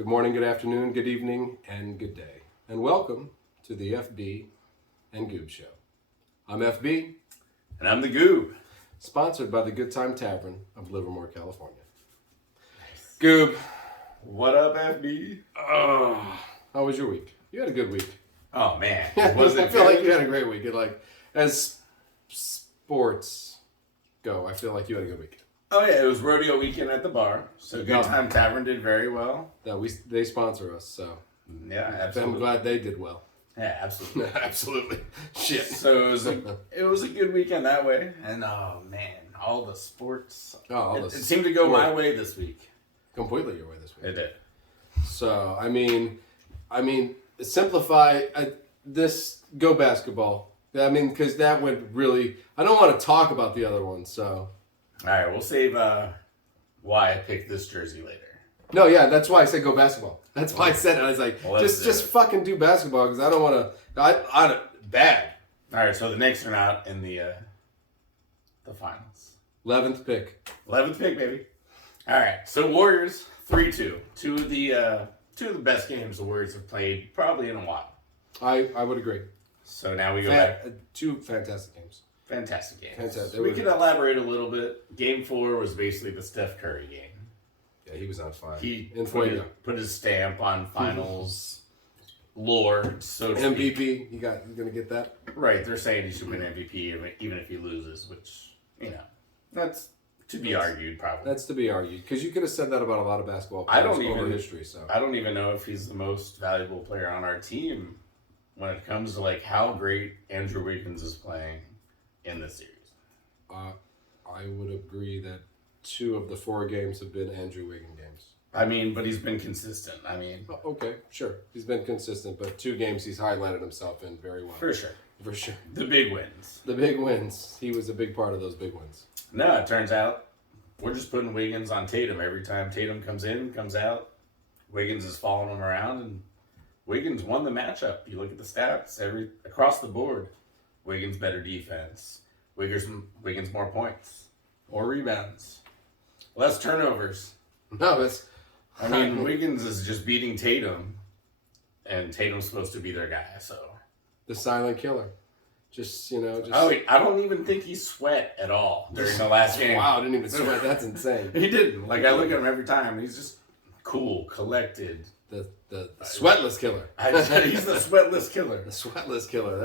Good morning, good afternoon, good evening, and good day. And welcome to the FB and Goob Show. I'm FB. And I'm the Goob. Sponsored by the Good Time Tavern of Livermore, California. Goob. What up, FB? How was your week? You had a good week. Oh, man. Was it I feel like you had a great week. As sports go, I feel like you had a good week. Oh, yeah. It was rodeo weekend at the bar. So Good Time Tavern did very well. They sponsor us, so. Yeah, absolutely. I'm glad they did well. Yeah, absolutely. Absolutely. Shit. So it was a good weekend that way. And, oh, man. All the sports. It seemed to go my way this week. Completely your way this week. It did. So, I mean, simplify this, go basketball. I mean, because that went really, I don't want to talk about the other one, so. All right, we'll save why I picked this jersey later. No, yeah, that's why I said go basketball. That's why I said it. I was like, just fucking do basketball because I don't want to, bad. All right, so the Knicks are not in the finals. 11th pick. 11th pick, baby. All right, so Warriors 3-2. Two of the best games the Warriors have played probably in a while. I would agree. So now we go back. Two fantastic games. Fantastic games. Fantastic. We can elaborate a little bit. Game 4 was basically the Steph Curry game. Yeah, he was on fire. He put his stamp on finals lore, so to MVP. Speak. You gonna get that? Right. They're saying he should win MVP even if he loses, which that's to be argued. Probably that's to be argued because you could have said that about a lot of basketball players over history. So I don't even know if he's the most valuable player on our team when it comes to how great Andrew Wiggins is playing in this series. I would agree that 2 of the 4 games have been Andrew Wiggins games. I mean, but he's been consistent. Okay, sure. He's been consistent, but 2 games he's highlighted himself in very well. For sure. For sure. The big wins. The big wins. He was a big part of those big wins. No, it turns out we're just putting Wiggins on Tatum. Every time Tatum comes in, comes out, Wiggins is following him around, and Wiggins won the matchup. You look at the stats, across the board, Wiggins better defense. Wiggins more points. More rebounds. Less turnovers. No, Wiggins is just beating Tatum, and Tatum's supposed to be their guy, so. The silent killer. I don't even think he sweat at all during the last game. Wow, I didn't even sweat. That's insane. He didn't. I look at him every time. He's just cool, collected. The sweatless killer. He's the sweatless killer. The sweatless killer.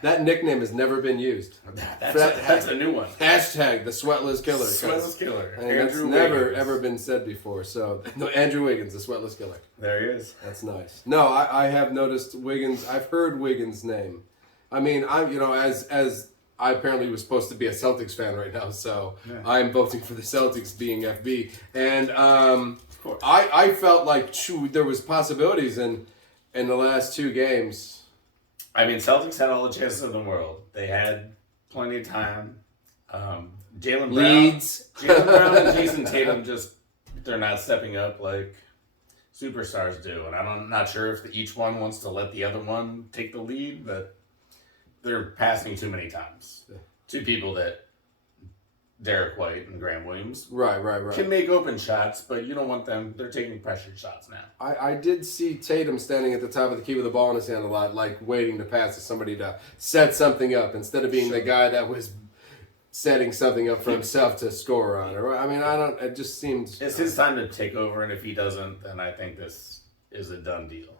That nickname has never been used. That's a new one. Hashtag the sweatless killer. Sweatless killer. That's never ever been said before. So no, Andrew Wiggins, the sweatless killer. There he is. That's nice. No, I have noticed Wiggins. I've heard Wiggins' name. As I apparently was supposed to be a Celtics fan right now, so yeah. I'm voting for the Celtics being FB. And I felt like there was possibilities in the last 2 games. Celtics had all the chances in the world. They had plenty of time. Jaylen Brown and Jason Tatum they're not stepping up like superstars do. And I'm not sure if each one wants to let the other one take the lead, but they're passing too many times. 2 people that Derek White and Graham Williams right can make open shots, but you don't want them. They're taking pressured shots now. I did see Tatum standing at the top of the key with the ball in his hand a lot, waiting to pass to somebody to set something up instead of being the guy that was setting something up for himself to score on. It just seemed... It's his time to take over, and if he doesn't, then I think this is a done deal.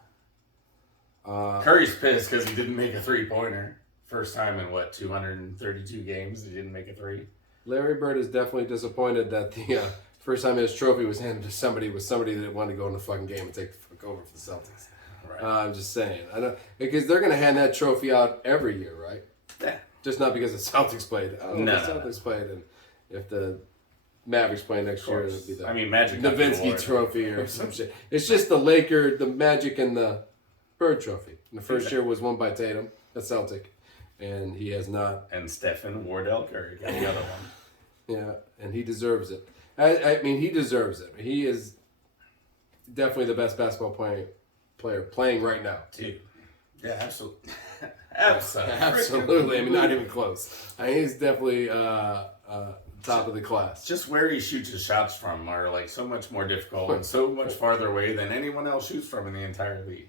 Curry's pissed because he didn't make a 3-pointer. First time in 232 games he didn't make a 3. Larry Bird is definitely disappointed that the first time his trophy was handed to somebody that wanted to go in the fucking game and take the fuck over for the Celtics. Right. I'm just saying. I know because they're going to hand that trophy out every year, right? Yeah. Just not because the Celtics played. The Celtics played, and if the Mavericks play next year, it'll be the Magic Nowitzki Trophy or some shit. It's just the Magic, and the Bird Trophy. And the first year was won by Tatum, a Celtic. And he has not. And Stephen Wardell Curry got the other one. Yeah, and he deserves it. He deserves it. He is definitely the best basketball player playing right now. Dude. Yeah, absolutely. Absolutely. Not even close. He's definitely top of the class. Just where he shoots his shots from are like so much more difficult and so much farther away than anyone else shoots from in the entire league.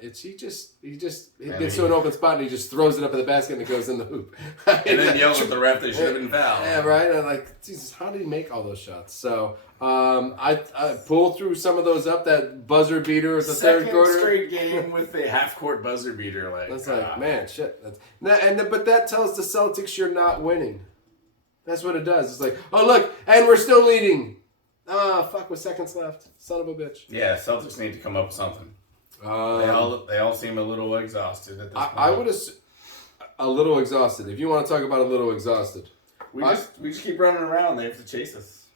He gets to an open spot and he just throws it up in the basket and it goes in the hoop. And then yells at the ref they should have been fouled. Yeah, right. And I'm like, Jesus, how did he make all those shots? So I pulled through some of those up. That buzzer beater at the third quarter. Second straight game with a half-court buzzer beater. That's man, shit. But that tells the Celtics you're not winning. That's what it does. It's like, oh look, and we're still leading. Fuck, with seconds left. Son of a bitch. Yeah, Celtics need to come up with something. They all seem a little exhausted at this point. I would assume a little exhausted. If you want to talk about a little exhausted, we just keep running around. They have to chase us.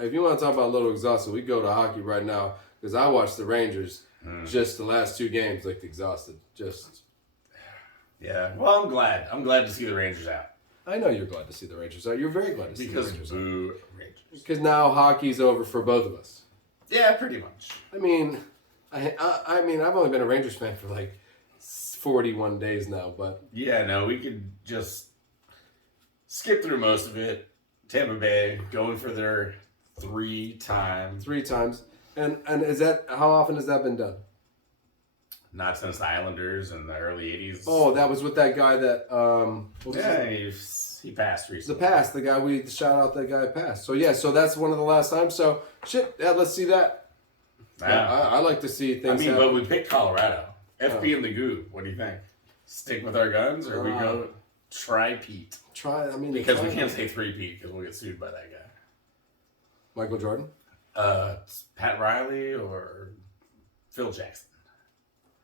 If you want to talk about a little exhausted, we go to hockey right now because I watched the Rangers just the last 2 games looked exhausted. Yeah. Well, I'm glad. I'm glad to see the Rangers out. I know you're glad to see the Rangers out. You're very glad to see the Rangers out. Because now hockey's over for both of us. Yeah, pretty much. I mean, I've only been a Rangers fan for like 41 days now, but yeah, no, we could just skip through most of it. Tampa Bay going for their 3 times. 3 times, and is that how often has that been done? Not since the Islanders in the early 80s. Oh, that was with that guy that he passed recently. The guy we shout out that guy passed. So yeah, so that's one of the last times. So shit, yeah, let's see that. Yeah, I like to see things. I mean, but we picked Colorado. FB and the Goob. What do you think? Stick with our guns, or we go tri-peat? Because we can't say 3-peat because we'll get sued by that guy. Michael Jordan? Pat Riley or Phil Jackson.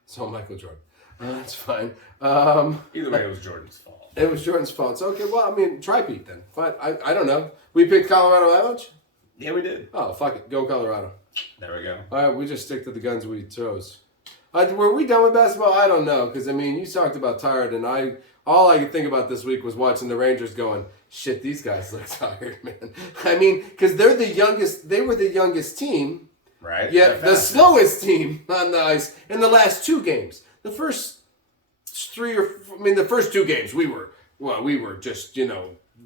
So Michael Jordan. That's fine. Either way, it was Jordan's fault. It was Jordan's fault. So, okay, well, I mean, tri-peat then. Fine. I don't know. We picked Colorado that much? Yeah, we did. Oh, fuck it. Go Colorado. There we go. All right, we just stick to the guns we chose. Were we done with basketball? I don't know, because I mean, you talked about tired, and all I could think about this week was watching the Rangers going, shit, these guys look tired, man. I mean, because they're the youngest. They were the youngest team, right? Yet the slowest team on the ice in the last 2 games. The first 2 games we were just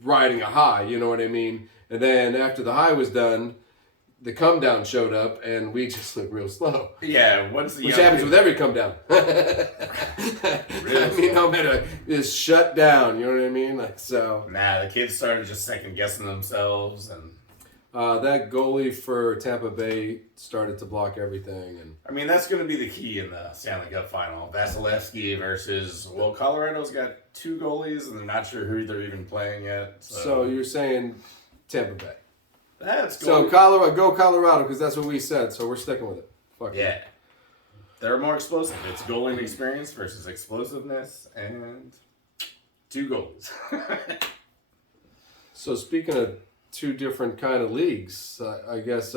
riding a high. You know what I mean? And then after the high was done, the come down showed up, and we just looked real slow. Yeah, which happens with every come down. No matter is shut down. You know what I mean? Like so. Nah, the kids started just second guessing themselves, and that goalie for Tampa Bay started to block everything. And I mean, that's going to be the key in the Stanley Cup final. Vasilevsky versus Colorado's got 2 goalies, and they're not sure who they're even playing yet. So you're saying Tampa Bay. That's so go Colorado, because that's what we said. So we're sticking with it. Fuck yeah. They're more explosive. It's goalie experience versus explosiveness and 2 goals. So speaking of 2 different kind of leagues, I guess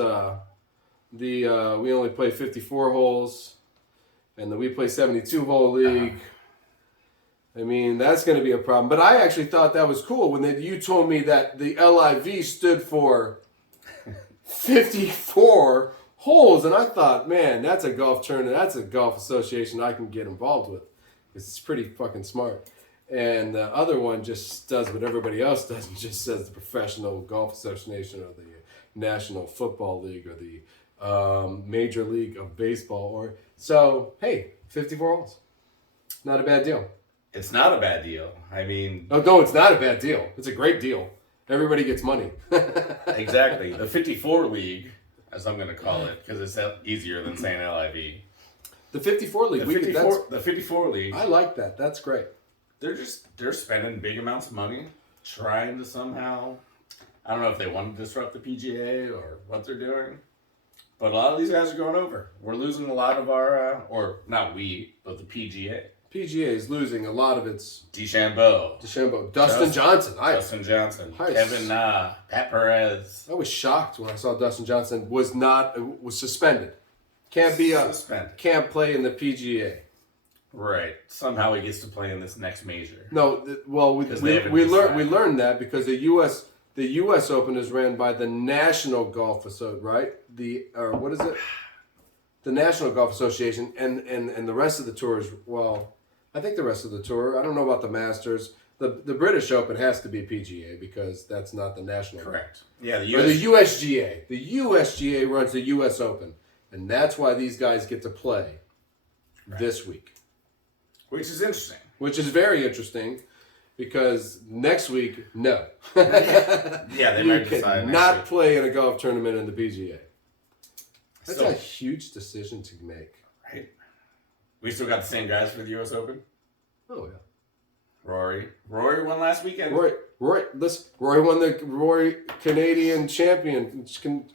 we only play 54 holes, and we play 72-hole league. I mean, that's going to be a problem. But I actually thought that was cool when you told me that the LIV stood for 54 holes, and I thought, man, that's a golf tournament. That's a golf association I can get involved with. It's pretty fucking smart. And the other one just does what everybody else does and just says the Professional Golf Association or the National Football League or the Major League of Baseball. So, hey, 54 holes. Not a bad deal. It's not a bad deal. I mean... Oh, no, it's not a bad deal. It's a great deal. Everybody gets money. Exactly. The 54 League, as I'm going to call it, because it's easier than saying LIV. The 54 League. The 54 League. I like that. That's great. They're spending big amounts of money trying to somehow... I don't know if they want to disrupt the PGA or what they're doing. But a lot of these guys are going over. We're losing a lot of our... or not we, but the PGA. PGA is losing a lot of its... DeChambeau. Dustin Johnson. Kevin Na. Pat Perez. I was shocked when I saw Dustin Johnson was suspended. Can't play in the PGA. Right. Somehow he gets to play in this next major. No, we learned that because the U.S. Open is ran by the National Golf Association, right? What is it? The National Golf Association, and the rest of the tours. Well, I think the rest of the tour. I don't know about the Masters. The British Open has to be PGA because that's not the national. Correct. Yeah, or the USGA. The USGA runs the US Open, and that's why these guys get to play this week. Which is interesting. Which is very interesting because next week, no. Yeah, they might decide not play in a golf tournament in the PGA. That's a huge decision to make. Right. We still got the same guys for the US Open? Oh, yeah. Rory won last weekend. Rory won the Canadian champion,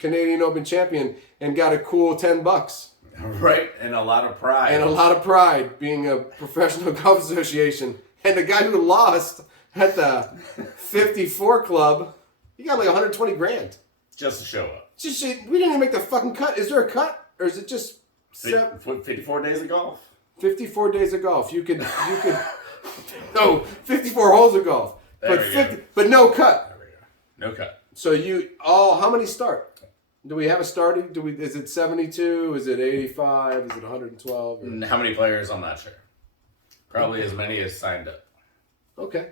Canadian Open champion, and got a cool $10. Right, and a lot of pride. And a lot of pride being a professional golf association. And the guy who lost at the 54 club, he got like 120 grand. Just to show up. We didn't even make the fucking cut. Is there a cut? Or is it just 54 days of golf? 54 days of golf. You could no, 54 holes of golf. But no cut. There we go. No cut. So how many start? Do we have a starting? Is it 72? Is it 85? Is it 112? How many players? I'm not sure. Probably as many as signed up. Okay.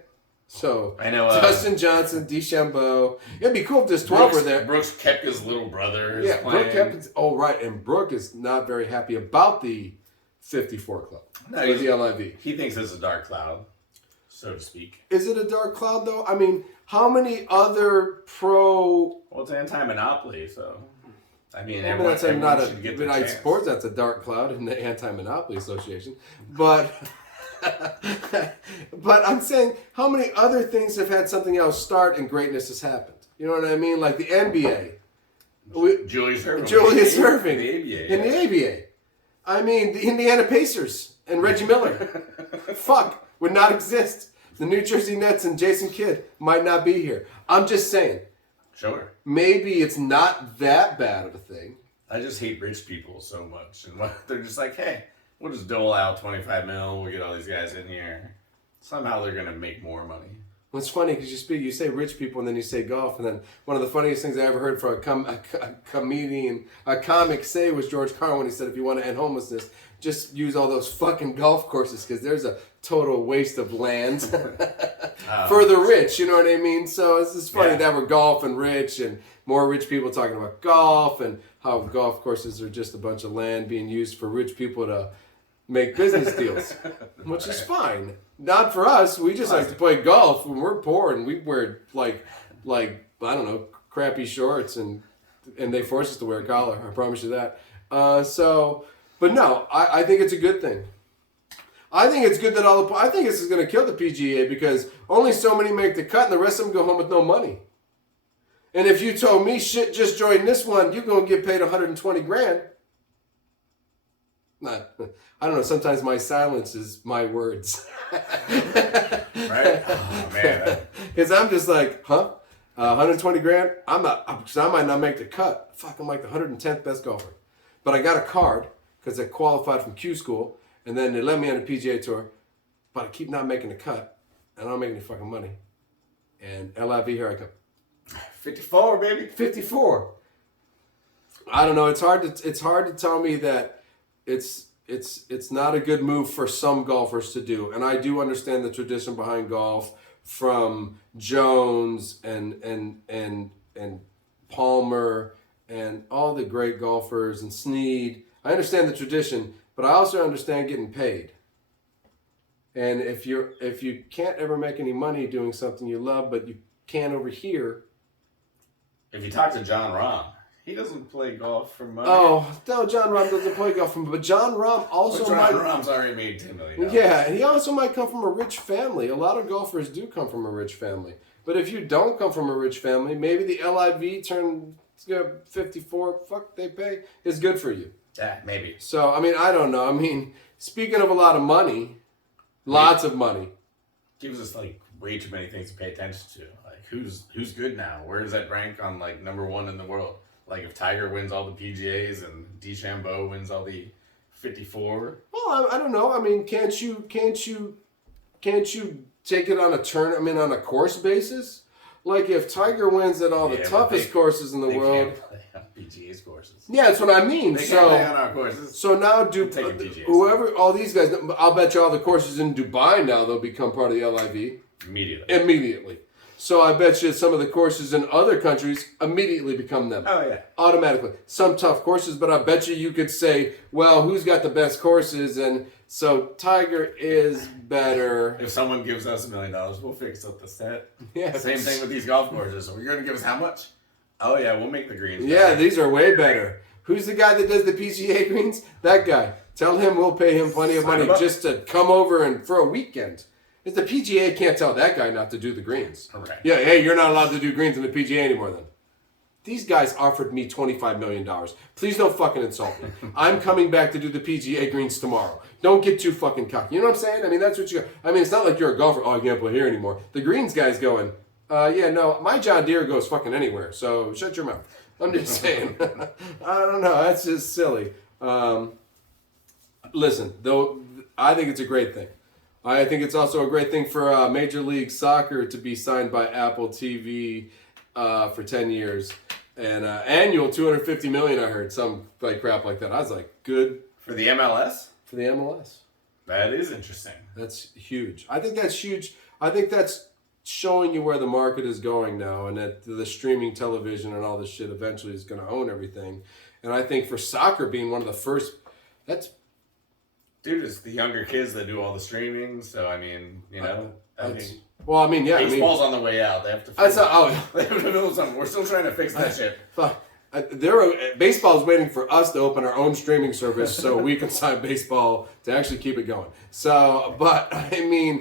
So I know Dustin Johnson, DeChambeau. It'd be cool if there's 12 were there. Brooks Koepka's little brother is playing. Brooke Koepka's. Oh, right. And Brooke is not very happy about the 54 club. No, the LIV. He thinks it's a dark cloud, so to speak. Is it a dark cloud, though? I mean, how many other pro... Well, it's anti-monopoly, so... I mean, that's everyone should get their chance. Sports, that's a dark cloud in the Anti-Monopoly Association. But... but I'm saying, how many other things have had something else start and greatness has happened? You know what I mean? Like the NBA. Julius Erving. In the ABA. I mean, the Indiana Pacers and Reggie Miller. Would not exist. The New Jersey Nets and Jason Kidd might not be here. I'm just saying. Sure. Maybe it's not that bad of a thing. I just hate rich people so much. And they're just like, hey, we'll just dole out 25 mil. We'll get all these guys in here. Somehow they're going to make more money. Well, it's funny because you say rich people and then you say golf. And then one of the funniest things I ever heard from a comic say was George Carlin when he said, if you want to end homelessness, just use all those fucking golf courses because there's a total waste of land for the rich. You know what I mean? So it's just funny that we're golf and rich and more rich people talking about golf and how golf courses are just a bunch of land being used for rich people to make business deals, which is fine. Not for us. We just like to play golf when we're poor and we wear like I don't know, crappy shorts and they force us to wear a collar. I promise you that. But no, I think it's a good thing. I think it's good that I think this is going to kill the PGA because only so many make the cut and the rest of them go home with no money. And if you told me, shit, just join this one, you're going to get paid 120 grand. I don't know. Sometimes my silence is my words. Right? Oh, man. Because I'm just like, 120 grand? I might not make the cut. Fuck, I'm like the 110th best golfer. But I got a card because I qualified from Q school. And then they let me on the PGA Tour. But I keep not making the cut. And I don't make any fucking money. And LIV, here I come. 54, baby. 54. I don't know. It's hard to tell me that it's not a good move for some golfers to do. And I do understand the tradition behind golf from Jones and Palmer and all the great golfers and Snead. I understand the tradition, but I also understand getting paid. And if you can't ever make any money doing something you love, but you can over here. If you talk to John Rahm, he doesn't play golf for money. Oh, no, John Rahm doesn't play golf for money. But John Rahm also Rahm's already made $10 million. Yeah, and he also might come from a rich family. A lot of golfers do come from a rich family. But if you don't come from a rich family, maybe the LIV turn 54, they pay, is good for you. Yeah, maybe. So, I mean, I don't know. I mean, speaking of a lot of money, lots of money. Gives us, way too many things to pay attention to. Who's good now? Where does that rank on, number one in the world? If Tiger wins all the PGAs and DeChambeau wins all the 54? Well, I don't know. I mean, can't you take it on on a course basis? If Tiger wins at all the toughest courses in the world, can't play on PGA's courses. Yeah, that's what I mean. They can't play on our courses. So now all these guys, I'll bet you all the courses in Dubai now they'll become part of the LIV. Immediately. So I bet you some of the courses in other countries immediately become them. Oh, yeah. Automatically. Some tough courses, but I bet you could say, well, who's got the best courses? And so Tiger is better. If someone gives us $1 million, we'll fix up the set. Yeah. Same thing with these golf courses. So you're going to give us how much? Oh, yeah, we'll make the greens better. Yeah, these are way better. Who's the guy that does the PGA greens? That guy. Tell him we'll pay him plenty of money just to come over and for a weekend. If the PGA can't tell that guy not to do the greens. Okay. Yeah, hey, you're not allowed to do greens in the PGA anymore then. These guys offered me $25 million. Please don't fucking insult me. I'm coming back to do the PGA greens tomorrow. Don't get too fucking cocky. You know what I'm saying? I mean, that's what you... I mean, it's not like you're a golfer. Oh, I can't play here anymore. The greens guy's going, yeah, no, my John Deere goes fucking anywhere, so shut your mouth. I'm just saying. I don't know. That's just silly. Listen, though, I think it's a great thing. I think it's also a great thing for Major League Soccer to be signed by Apple TV for 10 years. And annual $250 million, I heard. Some like crap like that. I was like, good. For the MLS? For the MLS. That is interesting. That's huge. I think that's huge. I think that's showing you where the market is going now, and that the streaming television and all this shit eventually is going to own everything. And I think for soccer being one of the first, that's... Dude, it's the younger kids that do all the streaming, so I mean, you know. Well, I mean, yeah. Baseball's on the way out. They have to. They have to build something. We're still trying to fix that shit. Baseball is waiting for us to open our own streaming service so we can sign baseball to actually keep it going. So, but I mean,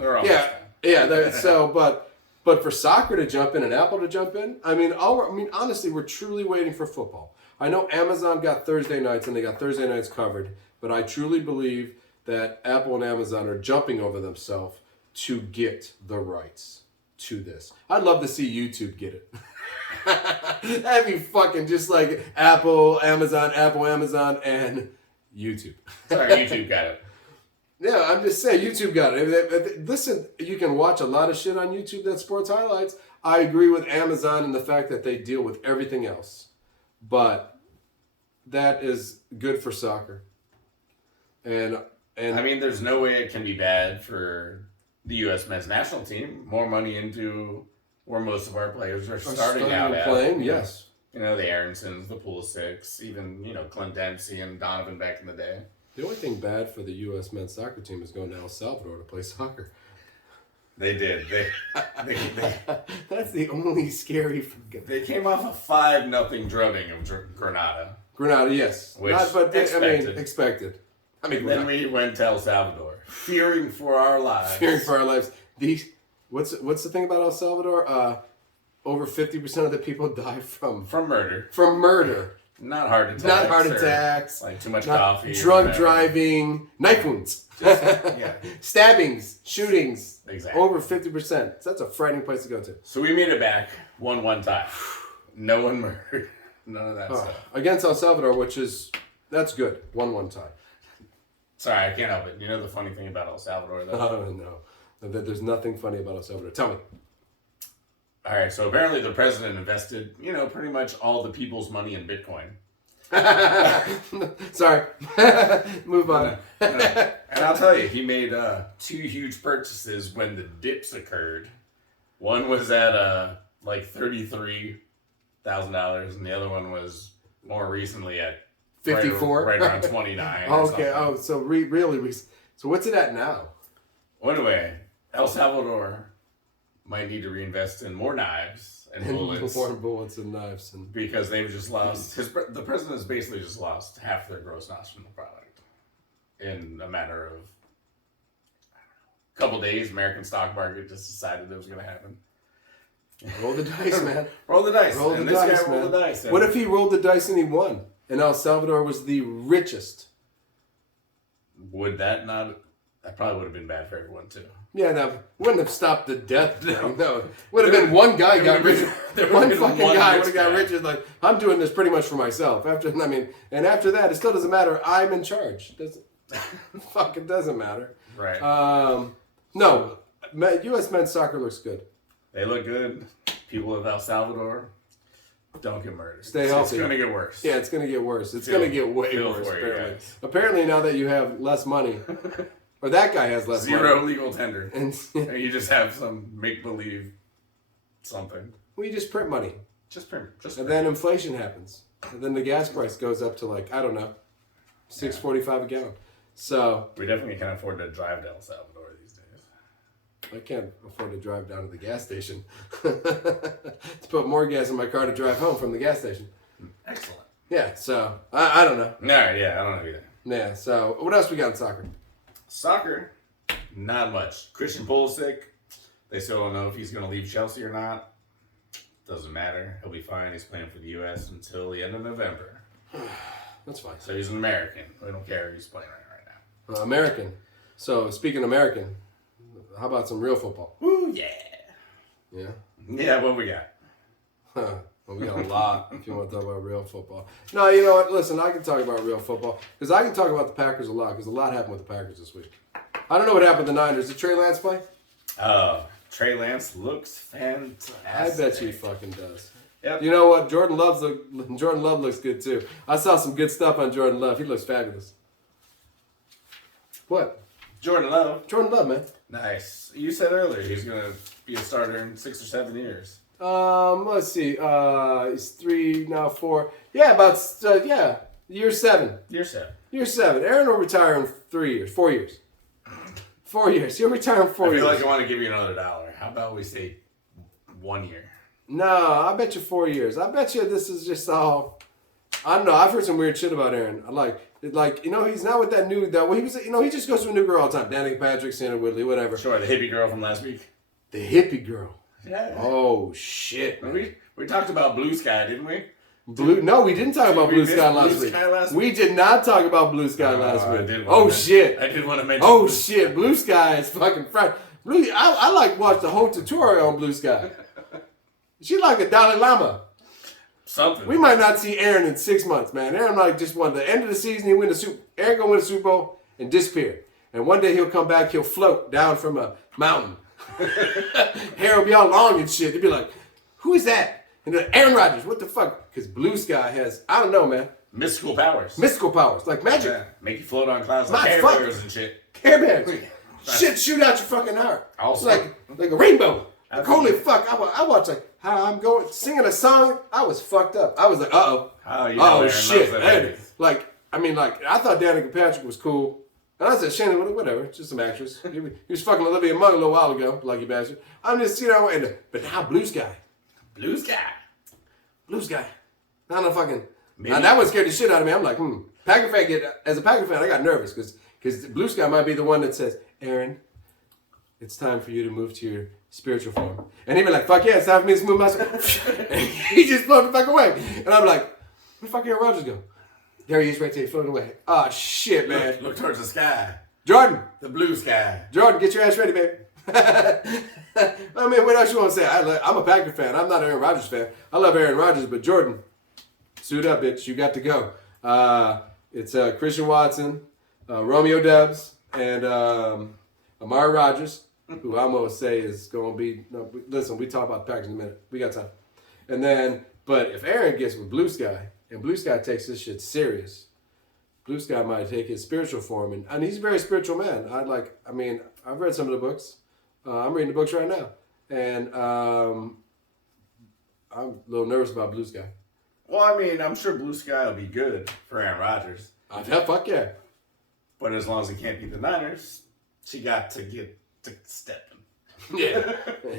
but for soccer to jump in and Apple to jump in, I mean, honestly, we're truly waiting for football. I know Amazon got Thursday nights and they got Thursday nights covered, but I truly believe that Apple and Amazon are jumping over themselves to get the rights to this. I'd love to see YouTube get it. That'd be fucking just like Apple, Amazon, and YouTube. Sorry, YouTube got it. Yeah, I'm just saying, YouTube got it. Listen, you can watch a lot of shit on YouTube that's sports highlights. I agree with Amazon in the fact that they deal with everything else. But that is good for soccer. And I mean, there's no way it can be bad for the U.S. men's national team. More money into where most of our players are starting out at. Playing, yes. You know, the Aaronsons, the Pulisic's, even, you know, Clint Dempsey and Donovan back in the day. The only thing bad for the U.S. men's soccer team is going to El Salvador to play soccer. They did. They That's the only scary... They came off a 5-0 drubbing of Grenada. Grenada, yes. Expected. I mean, then we went to El Salvador, fearing for our lives. What's the thing about El Salvador? Over 50% of the people die from murder. From murder. Not heart attacks. Not heart attacks. Like too much coffee. Drunk driving. Knife wounds. Stabbings. Shootings. Exactly. Over 50%. So that's a frightening place to go to. So we made it back 1 time. No one murdered. None of that stuff. Against El Salvador, that's good. 1 time. Sorry, I can't help it. You know the funny thing about El Salvador, though? Oh, no. There's nothing funny about El Salvador. Tell me. All right, so apparently the president invested, pretty much all the people's money in Bitcoin. Sorry. Move on. No. And I'll tell you, he made 2 huge purchases when the dips occurred. One was at like $33,000, and the other one was more recently at 54? Right around 29. Okay. Oh, so really? So what's it at now? Well, anyway, El Salvador might need to reinvest in more knives and bullets. More bullets and knives. Because they've just lost... The president has basically just lost half their gross national product in a matter of a couple days. American stock market just decided it was going to happen. Roll the dice, man. Roll the dice. Roll the dice. What if he rolled the dice and he won? And El Salvador was the richest. Would that not... That probably would have been bad for everyone, too. Yeah, that wouldn't have stopped the death thing. No. Would have been one guy got rich. One fucking guy would have got rich. Like, I'm doing this pretty much for myself. And after that, it still doesn't matter. I'm in charge. Fucking doesn't matter. Right. No. U.S. men's soccer looks good. They look good. People of El Salvador, don't get murdered. Stay healthy. It's going to get worse. Yeah, it's going to get worse. It's going to get way worse, apparently. Apparently, now that you have less money, Or that guy has less money. Zero legal tender. And you just have some make-believe something. We just print money. Just print. And then inflation happens. And then the gas price goes up to like, I don't know, $6.45 a gallon. So we definitely can't afford to drive to El Salvador these days. I can't afford to drive down to the gas station. To put more gas in my car to drive home from the gas station. Excellent. Yeah, so I don't know. No, yeah, I don't know either. Yeah, so what else we got in soccer? Soccer, not much. Christian Pulisic, they still don't know if he's going to leave Chelsea or not. Doesn't matter. He'll be fine. He's playing for the U.S. until the end of November. That's fine. So he's an American. We don't care if he's playing right now. American. So speaking American, how about some real football? Woo, yeah. Yeah? Yeah, what we got? Well, we got a lot if you want to talk about real football. No, you know what? Listen, I can talk about real football because I can talk about the Packers a lot because a lot happened with the Packers this week. I don't know what happened with the Niners. Did Trey Lance play? Trey Lance looks fantastic. I bet you he fucking does. Yep. You know what? Jordan Love looks good too. I saw some good stuff on Jordan Love. He looks fabulous. What? Jordan Love, man. Nice. You said earlier he's going to be a starter in 6 or 7 years. Let's see. He's 3 now, 4. Yeah, about year 7. Year 7. Aaron will retire in 4 years. 4 years. He'll retire in 4 years. I feel like I want to give you another $1. How about we say 1 year? No, I bet you 4 years. I bet you this is just all. I don't know. I've heard some weird shit about Aaron. He's not with that new he just goes to a new girl all the time. Danica Patrick, Sandra Whitley, whatever. Sure, the hippie girl from last week. The hippie girl. Yeah. Oh shit. We talked about Blue Sky, didn't we? No, we didn't talk about Blue Sky last week. We did not talk about Blue Sky last week. Shit. I did want to mention. Oh shit, Blue Sky is fucking fried. I like watch the whole tutorial on Blue Sky. She like a Dalai Lama. Something. We might not see Aaron in 6 months, man. Aaron just won the end of the season. Aaron gonna win the Super Bowl and disappear. And one day he'll come back. He'll float down from a mountain. Hair will be all long and shit. They'll be like, "Who is that?" And then Aaron Rodgers. What the fuck? Because Blue Sky has, I don't know, man. Mystical powers, like magic. Yeah. Make you float on clouds like Care Bears and shit. Care Bears. Shit, shoot out your fucking heart. Also, like a rainbow. Like, holy fuck! I watched how I'm going singing a song. I was fucked up. I was like, oh shit! I thought Danica Patrick was cool, and I said, Shannon, whatever, just some actress. He was fucking Olivia Munn a little while ago, lucky bastard. I'm just, but now Blue Sky. Now the fucking. Now that one scared the shit out of me. I'm like, Packer fan as a Packer fan, I got nervous because Blue Sky might be the one that says, Aaron, it's time for you to move to your spiritual form. And he'd be like, fuck yeah, it's time for me to move my and he just floated the fuck away. And I'm like, where the fuck Aaron Rodgers go? There he is right there, he floated away. Oh shit, man. Look towards the sky. Jordan. The blue sky. Jordan, get your ass ready, baby. I mean, what else you want to say? I'm a Packer fan. I'm not an Aaron Rodgers fan. I love Aaron Rodgers, but Jordan, suit up, bitch. You got to go. It's Christian Watson, Romeo Doubs, and Amari Rodgers, who I'm going to say is going to be... No, listen, we talk about the Packers in a minute. We got time. And then, but if Aaron gets with Blue Sky, and Blue Sky takes this shit serious, Blue Sky might take his spiritual form. And he's a very spiritual man. I've read some of the books. I'm reading the books right now. And I'm a little nervous about Blue Sky. Well, I mean, I'm sure Blue Sky will be good for Aaron Rodgers. Fuck yeah. But as long as he can't beat the Niners, she got to get to stepping. Yeah.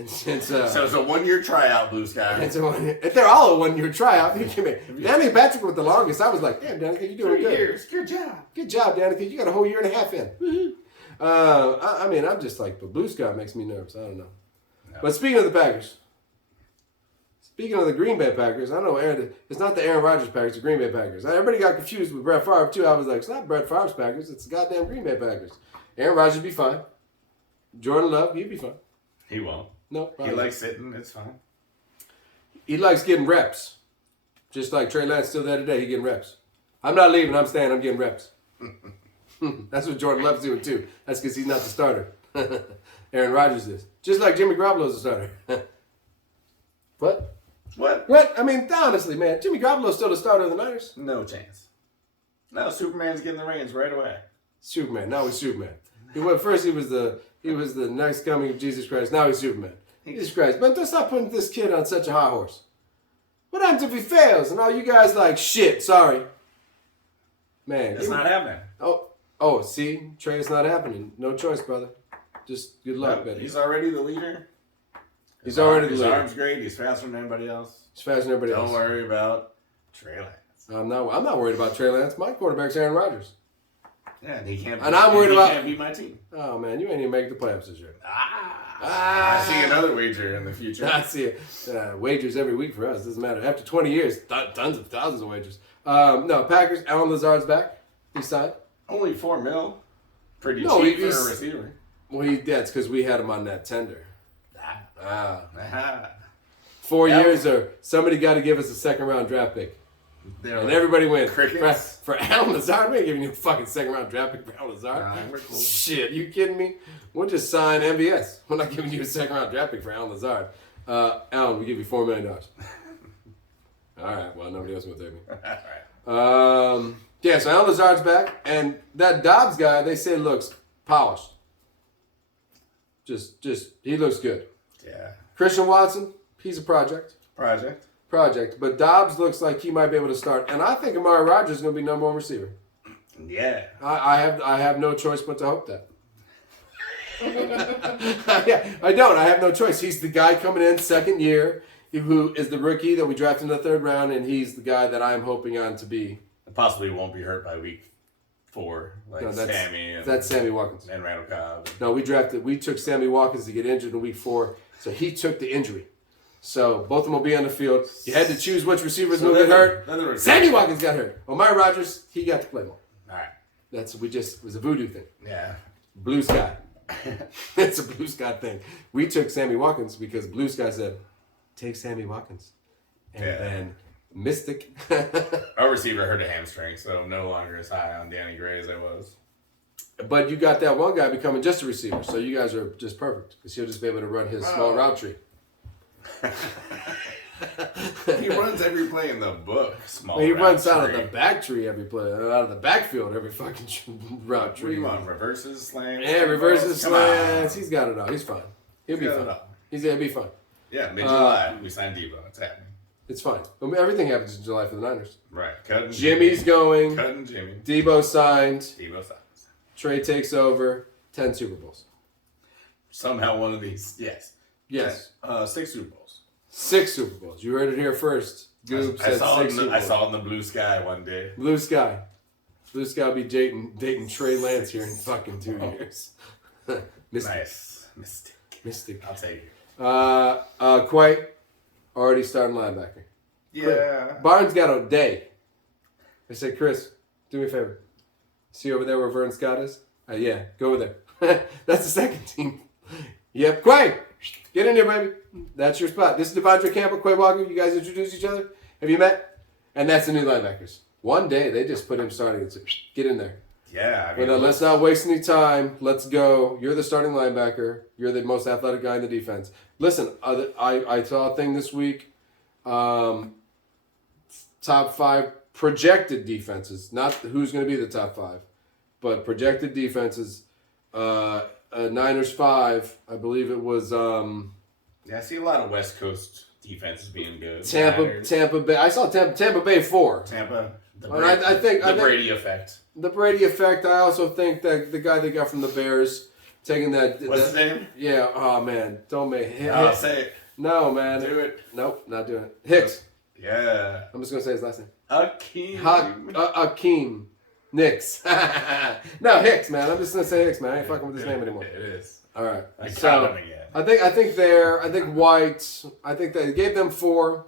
So it's a 1 year tryout, Blue Sky. If they're all a 1 year tryout, Danica Patrick with the longest. I was like, damn, Danica, you're doing 3 years. Good job. Good job, Danica. You got a whole year and a half in. I'm just like, but Blue Sky makes me nervous. I don't know. No. But speaking of the Packers, speaking of the Green Bay Packers, I know it's not the Aaron Rodgers Packers, the Green Bay Packers. Everybody got confused with Brett Favre, too. I was like, it's not Brett Favre's Packers. It's the goddamn Green Bay Packers. Aaron Rodgers will be fine. Jordan Love, he'll be fine. He won't. No. He likes sitting. It's fine. He likes getting reps. Just like Trey Lance still there today, he getting reps. I'm not leaving. I'm staying. I'm getting reps. That's what Jordan Love's doing, too. That's because he's not the starter. Aaron Rodgers is. Just like Jimmy Garoppolo's the starter. What? I mean, honestly, man, Jimmy Garoppolo's still the starter of the Niners? No chance. No, Superman's getting the reins right away. Superman. Now he's Superman. First he was the next coming of Jesus Christ. Now he's Superman. Jesus Christ. But don't stop putting this kid on such a high horse. What happens if he fails? And all you guys like, shit, sorry. Man. It's not happening. Oh, see? Trey, it's not happening. No choice, brother. Just good luck, buddy. He's already the leader. He's already the leader. His arm's great. He's faster than anybody else. He's faster than everybody else. Don't worry about Trey Lance. I'm not worried about Trey Lance. My quarterback's Aaron Rodgers. Yeah, and he can't. Can't beat my team. Oh man, you ain't even make the playoffs this year. I see another wager in the future. I see it. Wagers every week for us. Doesn't matter. After 20 years, thousands of wagers. No, Packers. Allen Lazard's back. He signed. Only $4 million. Pretty cheap for a receiver. Well, that's because we had him on that tender. 4 Yep. years, or somebody got to give us a second-round draft pick. And everybody wins. For Allen Lazard, we ain't giving you a fucking second-round draft pick for Allen Lazard. We're cool. Shit, you kidding me? We'll just sign MVS. We're not giving you a second-round draft pick for Allen Lazard. Allen, we give you $4 million. All right, well, nobody else will take me. All right. Yeah, so Allen Lazard's back, and that Dobbs guy, they say looks polished. Just he looks good. Yeah. Christian Watson, he's a project. But Dobbs looks like he might be able to start, and I think Amari Rodgers is going to be number one receiver. Yeah. I have no choice but to hope that. Yeah, I don't. I have no choice. He's the guy coming in second year, who is the rookie that we drafted in the third round, and he's the guy that I'm hoping on to be. Possibly won't be hurt by week 4, that's Sammy Watkins and Randall Cobb. No, we took Sammy Watkins to get injured in week 4, so he took the injury. So both of them will be on the field. You had to choose which receivers will get hurt. Sammy Watkins got hurt. Amari Rodgers, he got to play more. All right. It was a voodoo thing. Yeah. Blue Sky. It's a Blue Sky thing. We took Sammy Watkins because Blue Sky said, take Sammy Watkins. And then Mystic. Our receiver hurt a hamstring, so no longer as high on Danny Gray as I was. But you got that one guy becoming just a receiver, so you guys are just perfect because he'll just be able to run his small route tree. He runs every play in the book. He runs out of the back tree every play, out of the backfield every fucking route tree. What do you want? Reverses, slants? Yeah, reverses, slants. He's got it all. He's fine. He'll be fine. He's gonna be fine. Yeah, mid-July we signed Debo. It's happening. It's fine. Everything happens in July for the Niners. Right. Jimmy's going. Cutting Jimmy. Debo signed. Trey takes over. 10 Super Bowls. Somehow one of these. Yes. 6 Super Bowls. 6 Super Bowls. You heard it here first. Goob said 6 Super Bowls. I saw it in the blue sky one day. Blue Sky. Blue Sky will be dating Trey Lance here in fucking 2 years. Mystic. Nice. Mystic. I'll take it. Quay. Already starting linebacker. Yeah. Barnes got a day. I said, Chris, do me a favor. See over there where Vern Scott is? Yeah, go over there. That's the second team. Yep. Quay, get in there, baby. That's your spot. This is Devondre Campbell, Quay Walker. You guys introduce each other? Have you met? And that's the new linebackers. One day, they just put him starting and said, get in there. Yeah. Let's not waste any time. Let's go. You're the starting linebacker. You're the most athletic guy in the defense. Listen, I saw a thing this week. Top 5 projected defenses. Not who's going to be the top 5. But projected defenses. Niners 5. I believe it was... I see a lot of West Coast defenses being good. Tampa Bay. I saw Tampa Bay 4. The Brady effect. The Brady effect. I also think that the guy they got from the Bears taking that. What's his name? Yeah. Oh man, don't make. I'll say it. No man. Do it. Nope, not doing it. Hicks. Yeah. I'm just gonna say his last name. Akeem. Nix. No, Hicks, man. I'm just gonna say Hicks, man. I ain't fucking with his name anymore. It is. All right. I count him again. I think White. I think they gave them 4.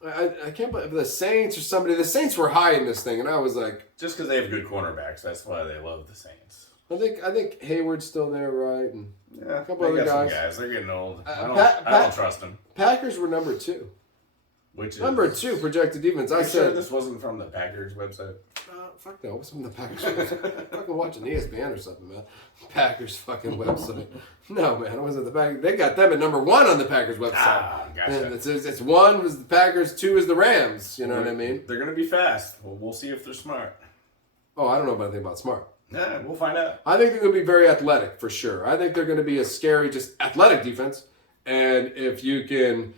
I can't believe the Saints or somebody. The Saints were high in this thing, and I was like, just because they have good cornerbacks, that's why they love the Saints. I think Hayward's still there, right? And yeah, a couple other guys. Some guys. They're getting old. I don't trust them. Packers were number 2. Which is number 2 projected defense. I said sure this wasn't from the Packers website. Fuck that. What's from the Packers website? Fucking watching ESPN or something, man. Packers fucking website. No, man, it wasn't the Packers. They got them at number 1 on the Packers website. Gotcha. It's 1 was the Packers, 2 is the Rams. You know what I mean? They're gonna be fast. We'll see if they're smart. Oh, I don't know anything about smart. Yeah, we'll find out. I think they're going to be very athletic for sure. I think they're going to be a scary, just athletic defense. And if you can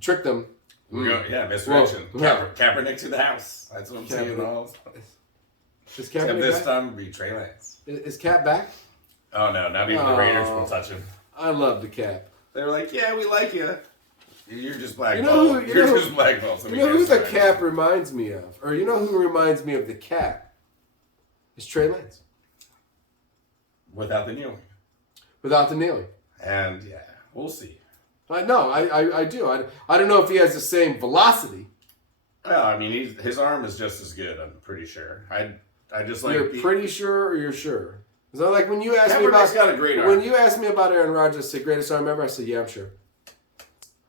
trick them. Misdirection. Kaepernick to the house. That's what I'm saying. Is Kaepernick this back? time be Trey Lance. Is Cap back? Oh, no. Not even the Raiders will touch him. I love the Cap. They were like, yeah, we like you. You're just blackballed. You're just blackballed. You know who the Cap reminds me of? Or you know who reminds me of the Cap? It's Trey Lance. Without the kneeling. Without the kneeling. And, yeah, we'll see. I do. I don't know if he has the same velocity. Well, I mean, his arm is just as good, I'm pretty sure. I just like... You're pretty sure or you're sure? Is that like when you asked me about... got a great arm. When you asked me about Aaron Rodgers, the greatest arm ever, I said, yeah, I'm sure.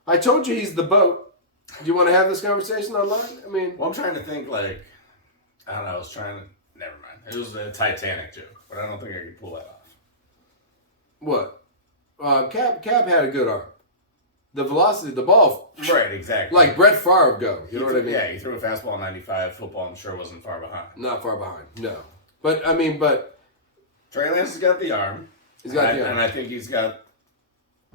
I told you he's the boat. Do you want to have this conversation online? I mean... Well, I'm trying to think, like... I don't know, I was trying to... Never mind. It was a Titanic joke, but I don't think I could pull that off. What? Cap had a good arm. The velocity, the ball... Right, exactly. Like Brett Favre go. You know what I mean? Yeah, he threw a fastball 95. Football, I'm sure, wasn't far behind. Not far behind, no. But... Trey Lance has got the arm. He's got the arm. And I think he's got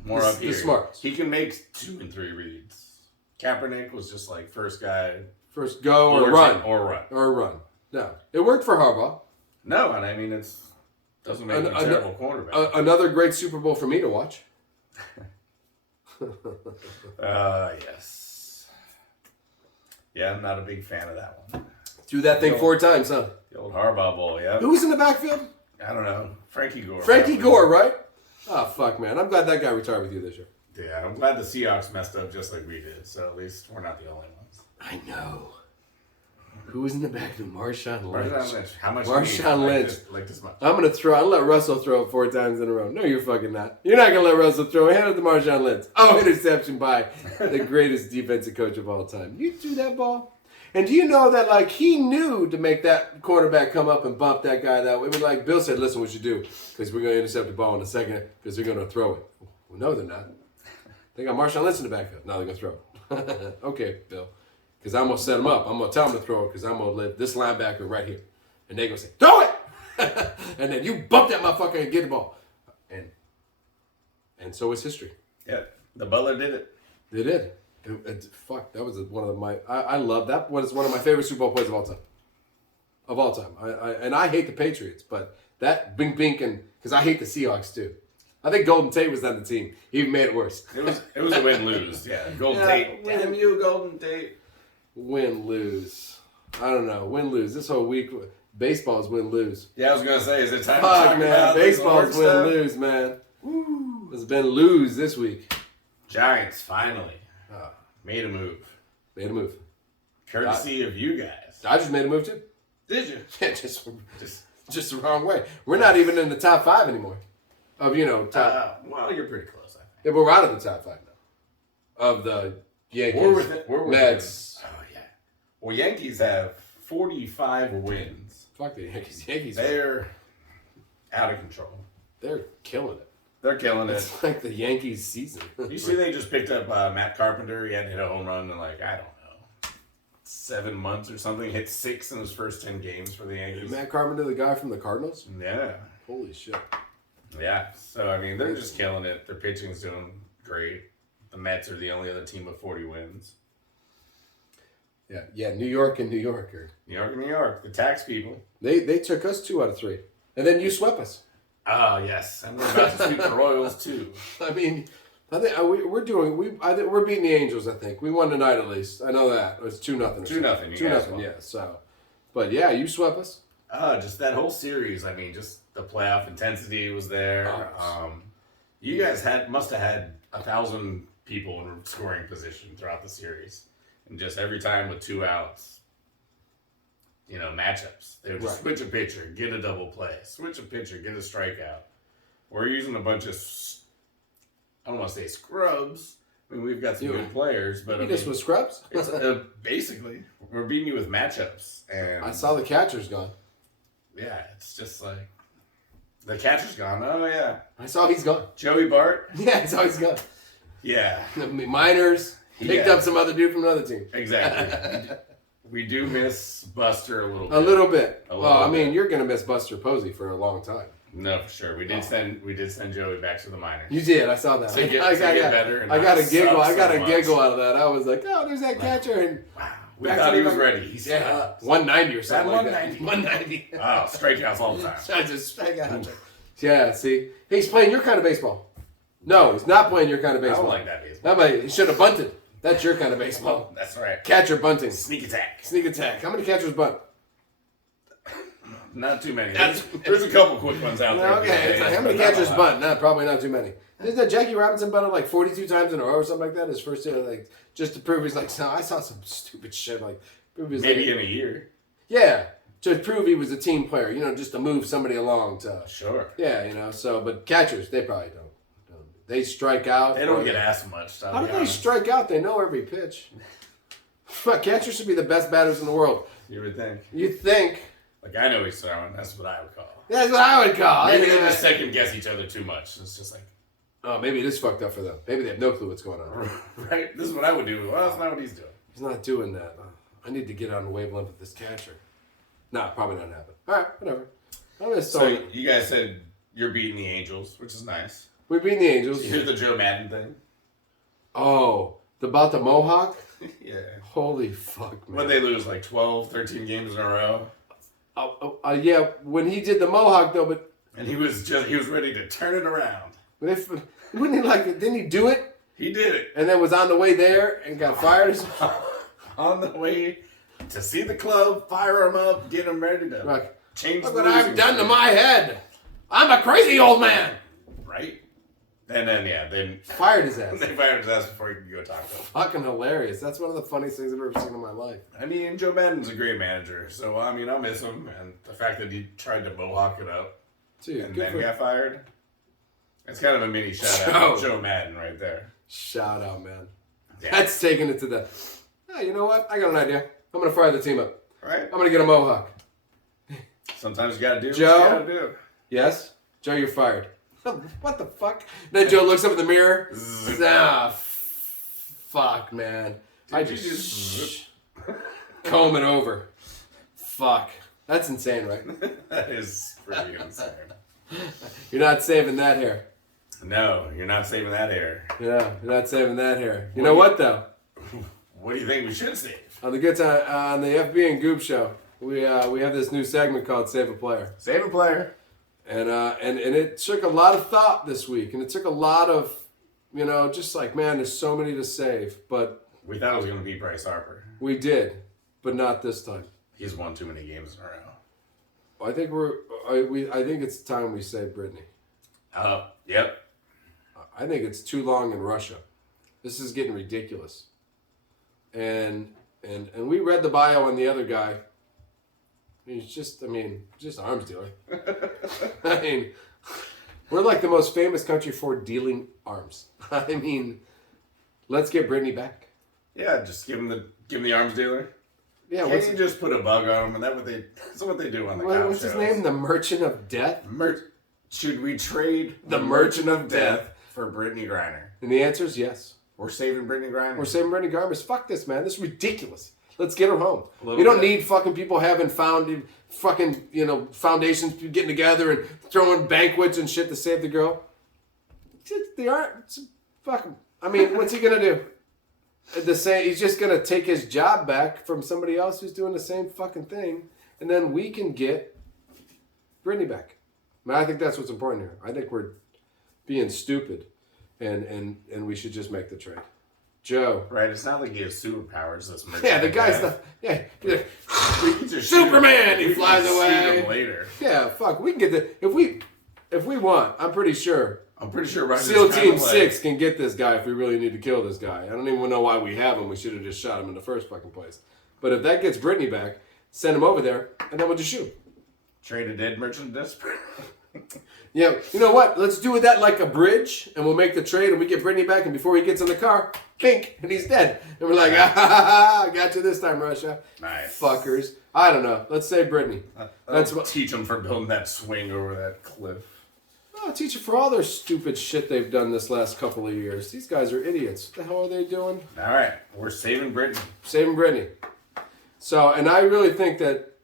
more up here. The smarts. He can make 2 and 3 reads. Kaepernick was just like first guy. First go or run. Or run. No. It worked for Harbaugh. No, and I mean, doesn't make him a terrible quarterback. Another great Super Bowl for me to watch. Yes. Yeah, I'm not a big fan of that one. Threw that thing 4 times, huh? The old Harbaugh Bowl, yeah. Who was in the backfield? I don't know. Frankie Gore. Frankie Gore, right? Oh, fuck, man. I'm glad that guy retired with you this year. Yeah, I'm glad the Seahawks messed up just like we did, so at least we're not the only ones. I know. Who was in the backfield? Marshawn Lynch. How much? Marshawn Lynch. Like this much. I'm going to let Russell throw it 4 times in a row. No, you're fucking not. You're not going to let Russell throw it. Hand it to Marshawn Lynch. Oh, interception by the greatest defensive coach of all time. You threw that ball? And do you know that, like, he knew to make that quarterback come up and bump that guy that way? I mean, like, Bill said, listen, what you do, because we're going to intercept the ball in a second, because they're going to throw it. Well, no, they're not. They got Marshawn Lynch in the backfield. Now they're going to throw it. Okay, Bill. Because I'm going to set him up. I'm going to tell him to throw it, because I'm going to let this linebacker right here. And they're going to say, throw it! And then you bump that motherfucker and get the ball. And so is history. Yeah, the Butler did it. They did. Fuck, that was one of my... I love that. Was one of my favorite Super Bowl plays of all time. Of all time. I hate the Patriots, but that bink and... Because I hate the Seahawks, too. I think Golden Tate was on the team. He even made it worse. It was a win-lose. Yeah, Golden Tate. Damn you, Golden Tate. Win-lose. I don't know. Win-lose. This whole week, baseball is win-lose. Yeah, I was going to say, is it time to talk man. About baseball is win-lose, man. Woo. It's been lose this week. Giants, finally. Made a move. Courtesy of you guys. Dodgers made a move too. Did you? Yeah, just the wrong way. We're not even in the top 5 anymore. Of top. Well, you're pretty close, I think. Yeah, we're out of the top 5 now. Of the Yankees. We're Mets. Oh yeah. Well, Yankees have 45 wins. Fuck the Yankees. Yankees. They're out of control. They're killing it. They're killing it. It's like the Yankees season. You see they just picked up Matt Carpenter. He hadn't hit a home run in, like, I don't know, 7 months or something. Hit 6 in his first 10 games for the Yankees. Matt Carpenter, the guy from the Cardinals? Yeah. Holy shit. Yeah. So, I mean, they're just killing it. Their pitching's doing great. The Mets are the only other team with 40 wins. Yeah, New York and New York. New York. The tax people. They took us 2 out of 3. And then you swept us. Oh, yes. And we're about to sweep the Royals, too. I mean, I think we're beating the Angels, I think. We won tonight, at least. I know that. It was 2-0. 2-0. 2-0, yeah. So, but, yeah, you swept us. Just that whole series. I mean, just the playoff intensity was there. You guys must have had 1,000 people in scoring position throughout the series. And just every time with 2 outs, matchups. They would just switch a pitcher, get a double play. Switch a pitcher, get a strikeout. We're using a bunch of, I don't want to say scrubs. I mean, we've got some good players, but you just with scrubs? It's, basically, we're beating you with matchups. And I saw the catcher's gone. Yeah, it's just like, the catcher's gone. Oh, yeah. I saw he's gone. Joey Bart? Yeah, I saw he's gone. Yeah. The minors picked up some other dude from another team. Exactly. We do miss Buster a little bit. A little bit. I mean, you're gonna miss Buster Posey for a long time. No, for sure. We did send Joey back to the minors. You did. I saw that. To get better. I got a giggle. I got a giggle out of that. I was like, oh, there's that catcher. And wow. We thought he was ready. He's 190 or something like that. 190. Wow, strikeouts all the time. I just strikeout. Yeah, see? He's playing your kind of baseball. No, he's not playing your kind of baseball. I don't like that baseball. He should have bunted. That's your kind of baseball. That's right. Catcher bunting. Sneak attack. Sneak attack. How many catchers bunt? Not too many. There's a couple quick ones out there. Okay. How many catchers bunt? No, probably not too many. Isn't that Jackie Robinson bunted like 42 times in a row or something like that? His first year, like, just to prove he's like, no, I saw some stupid shit. Like, maybe in a year. Yeah. To prove he was a team player, just to move somebody along to. Sure. Yeah, so, but catchers, they probably don't. They strike out. They don't get asked much. How do they strike out? They know every pitch. Catchers should be the best batters in the world. You would think. You'd think. Like, I know he's throwing. That's what I would call. That's what I would call. Maybe they just second guess each other too much. It's just like. Oh, maybe it is fucked up for them. Maybe they have no clue what's going on. Right? This is what I would do. Well, that's not what he's doing. He's not doing that. I need to get on the wavelength with this catcher. Nah, probably not happen. All right, whatever. So you guys said you're beating the Angels, which is nice. We're beating the Angels. Did you hear the Joe Madden thing? Oh, about the Mohawk? Yeah. Holy fuck, man. What'd they lose, like 12, 13 games in a row? Yeah, when he did the Mohawk, though, but... And he was ready to turn it around. Didn't he do it? He did it. And then was on the way there and got fired? On the way to see the club, fire him up, get him ready to change the Look what I've done to my head. I'm a crazy old man. Right? And then, they fired his ass. They fired his ass before he could go talk to him. Fucking hilarious. That's one of the funniest things I've ever seen in my life. I mean, Joe Madden's a great manager, so, I mean, I'll miss him. And the fact that he tried to mohawk it up and then got fired, it's kind of a mini shout-out to Joe Madden right there. Shout out, man. Yeah. That's taking it to the... Hey, you know what? I got an idea. I'm going to fire the team up. Right. I'm going to get a mohawk. Sometimes you got to do Joe, what you got to do. Yes? Joe, you're fired. What the fuck? Then Joe looks up in the mirror. Fuck, man. I just comb it over. Fuck. That's insane, right? That is pretty insane. You're not saving that hair. No, you're not saving that hair. Yeah, you're not saving that hair. You know what, though? What do you think we should save? On the good time, on the FB and Goob show, we have this new segment called Save a Player. Save a player. And it took a lot of thought this week, and it took a lot of, just like, man, there's so many to save, but... We thought it was going to be Bryce Harper. We did, but not this time. He's won too many games in a row. I think it's time we save Brittany. Yep. I think it's too long in Russia. This is getting ridiculous. And we read the bio on the other guy. He's just arms dealer. I mean, we're like the most famous country for dealing arms. I mean, let's get Brittany back. Yeah, just give him the arms dealer. Yeah, Can't you just put a bug on him? And that's what they do on the couch What's his name? The Merchant of Death? Should we trade the Merchant of Death for Brittany Griner? And the answer is yes. We're saving Brittany Griner. We're saving Brittany Griner. Fuck this, man. This is ridiculous. Let's get her home. We don't need fucking people having fucking foundations getting together and throwing banquets and shit to save the girl. They aren't. Fucking. I mean, what's he gonna do? He's just gonna take his job back from somebody else who's doing the same fucking thing, and then we can get Brittany back. I mean, I think that's what's important here. I think we're being stupid, and we should just make the trade. Joe. Right, it's not like he has superpowers. This yeah, the guy's Superman. He flies away. Him later. Yeah, fuck. We can get the if we want. I'm pretty sure. Ryan's SEAL Team 6 can get this guy if we really need to kill this guy. I don't even know why we have him. We should have just shot him in the first fucking place. But if that gets Brittany back, send him over there, and then we'll just shoot. Trade a dead merchant desperate. Yeah, you know what? Let's do that like a bridge, and we'll make the trade, and we get Brittany back, and before he gets in the car, pink, and he's dead. And we're like, I got you this time, Russia. Nice. Fuckers. I don't know. Let's save Brittany. That's what teach them for building that swing over that cliff. I'll teach them for all their stupid shit they've done this last couple of years. These guys are idiots. What the hell are they doing? All right. We're saving Brittany. Saving Brittany. So, and I really think that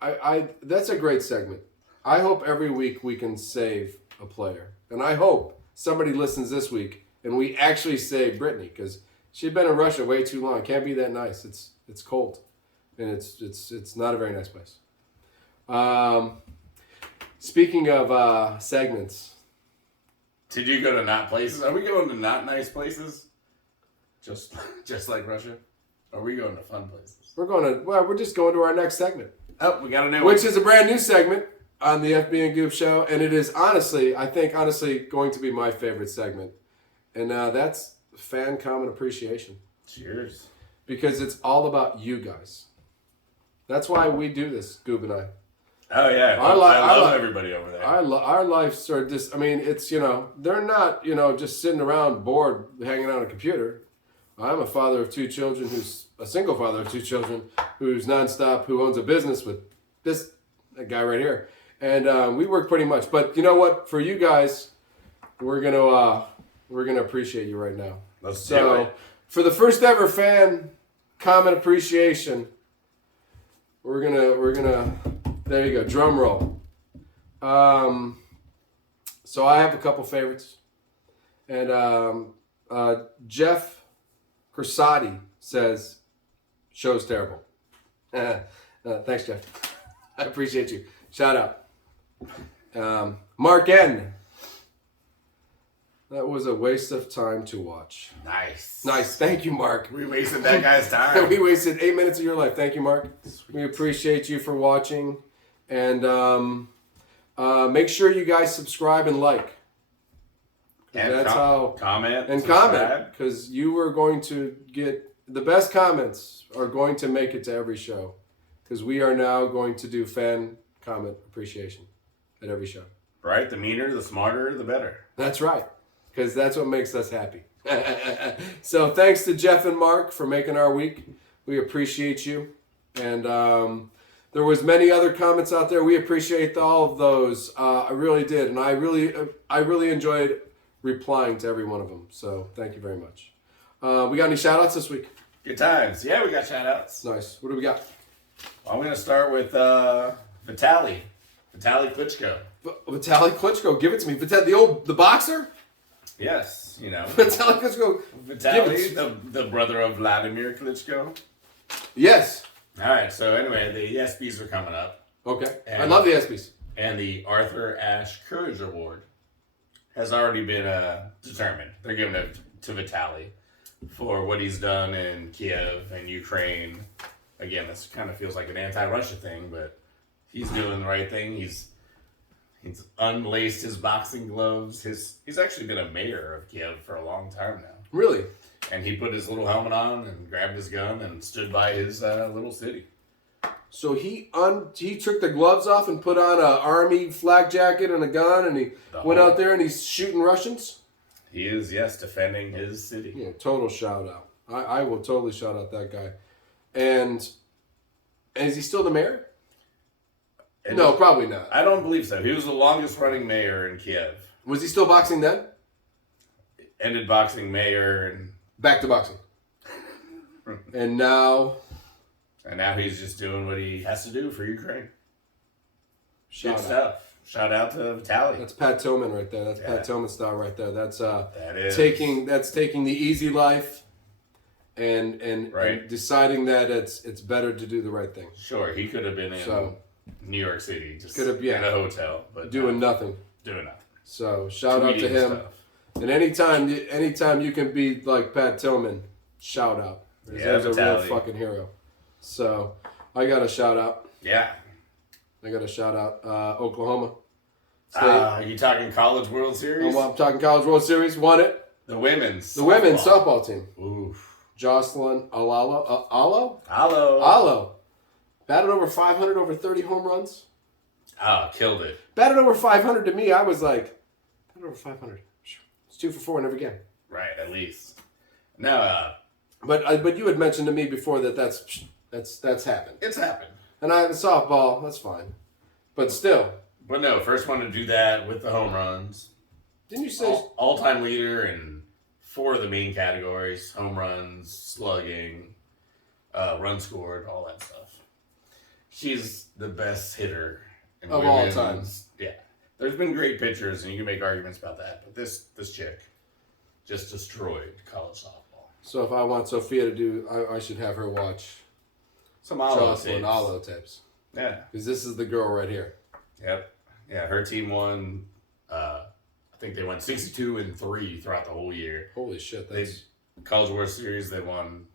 I that's a great segment. I hope every week we can save a player. And I hope somebody listens this week and we actually save Brittany, because she'd been in Russia way too long. It can't be that nice. It's cold. And it's not a very nice place. Speaking of segments. Did you go to not places? Are we going to not nice places? Just like Russia? Or are we going to fun places? We're just going to our next segment. Oh, we got a new one. Which is a brand new segment on the FB and Goob show. And it is honestly going to be my favorite segment. And that's fan comment appreciation. Cheers. Because it's all about you guys. That's why we do this, Goob and I. Oh, yeah. I love everybody over there. Our lives are just, it's, they're not, just sitting around bored hanging on a computer. I'm a father of two children a single father of two children who's nonstop, who owns a business with that guy right here. And we work pretty much. But you know what? For you guys, we're gonna appreciate you right now. Let's do it. For the first ever fan comment appreciation, we're gonna there you go, drum roll. So I have a couple favorites. And Jeff Corsati says, show's terrible. Thanks, Jeff. I appreciate you. Shout out. Mark N. That was a waste of time to watch. Nice. Thank you, Mark. We wasted that guy's time. We wasted 8 minutes of your life. Thank you, Mark. Sweet. We appreciate you for watching. And make sure you guys subscribe and like. And comment. And comment, because you are going to get the best comments are going to make it to every show, because we are now going to do fan comment appreciation at every show. Right, the meaner, the smarter, the better. That's right, because that's what makes us happy. So thanks to Jeff and Mark for making our week. We appreciate you, and there was many other comments out there. We appreciate all of those. I really did, and I really enjoyed replying to every one of them. So thank you very much. We got any shout outs this week? Good times. Yeah, we got shout outs. Nice. What do we got? Well, I'm going to start with Vitaly Klitschko. Vitaly Klitschko, give it to me. The boxer? Yes, Vitaly Klitschko. Vitaly, the brother of Vladimir Klitschko. Yes. All right, so anyway, the ESPYs are coming up. Okay. I love the ESPYs. And the Arthur Ashe Courage Award has already been determined. They're giving it to Vitaly for what he's done in Kiev and Ukraine. Again, this kind of feels like an anti-Russia thing, but he's doing the right thing. He's unlaced his boxing gloves. He's actually been a mayor of Kiev for a long time now. Really? And he put his little helmet on and grabbed his gun and stood by his little city. So he took the gloves off and put on an army flak jacket and a gun, and he went out there and he's shooting Russians? He is, yes, defending his city. Yeah, total shout out. I will totally shout out that guy. And is he still the mayor? No, probably not. I don't believe so. He was the longest running mayor in Kiev. Was he still boxing then? Ended boxing mayor and back to boxing. And now he's just doing what he has to do for Ukraine. Good stuff. Shout out to Vitaly. That's Pat Tillman right there. That's Pat Tillman style right there. That's taking the easy life and deciding that it's better to do the right thing. Sure, he could have been in New York City, just in a hotel, but doing nothing. So shout out to him. Stuff. And anytime you can be like Pat Tillman, shout out. There's a real fucking hero. So I got a shout out. Yeah. I got a shout out. Oklahoma State. Are you talking College World Series? I'm talking College World Series. Won it. The women's softball team. Oof. Jocelyn Allo. Batted over 500, over 30 home runs. Oh, killed it. Batted over 500 to me. I was like, batted over 500. It's 2 for 4 never again. Right, at least. No. But you had mentioned to me before that's happened. It's happened. And I have a softball. That's fine. But still. But no, first one to do that with the home runs. Didn't you say all-time leader in 4 of the main categories: home runs, slugging, run scored, all that stuff. She's the best hitter in of all time. Yeah. There's been great pitchers, and you can make arguments about that. But this chick just destroyed college softball. So if I want Sophia to do, I should have her watch some Alo tapes. Yeah. Because this is the girl right here. Yep. Yeah, her team won, I think they went 62-3 throughout the whole year. Holy shit. College World Series, they won